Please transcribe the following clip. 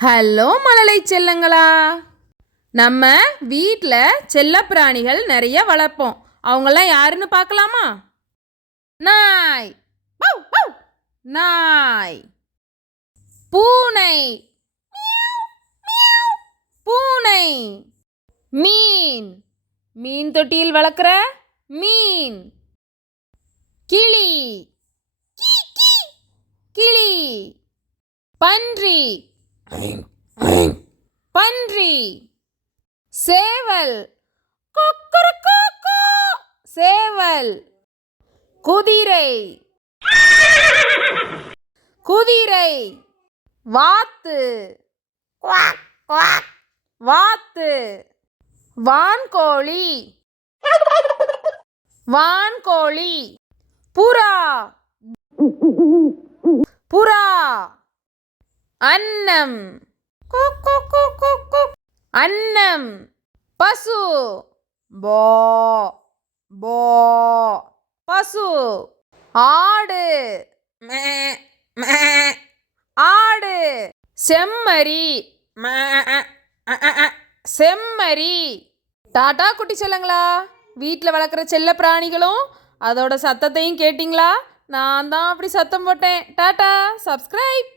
Hello மழலை செல்லங்களா, நம்ம வீட்டில் செல்லப்பிராணிகள் நிறைய வளர்ப்போம். அவங்கெல்லாம் யாருன்னு பார்க்கலாமா? நாய், வவ் வவ். நாய். பூனை, பூனை. மீன், மீன் தொட்டியில் வளர்க்குற மீன். கிளி, கிளி. பன்றி, பன்றி. சேவல், கொக்கரக்கோக்கோ, சேவல். குதிரை, குதிரை. வாத்து, குவாக் குவாக், வாத்து. வான்கோழி, வான்கோழி. புறா, புறா. அன்னம், அன்னம். பசு, போ போ, பசு. ஆடு, மே மே, ஆடு. செம்மறி, மே செம்மறி. டாடா குட்டி செல்லங்களா, வீட்டில் வளர்க்குற செல்ல பிராணிகளும் அதோட சத்தத்தையும் கேட்டிங்களா? நான் தான் அப்படி சத்தம் போட்டேன். டாடா. சப்ஸ்கிரைப்.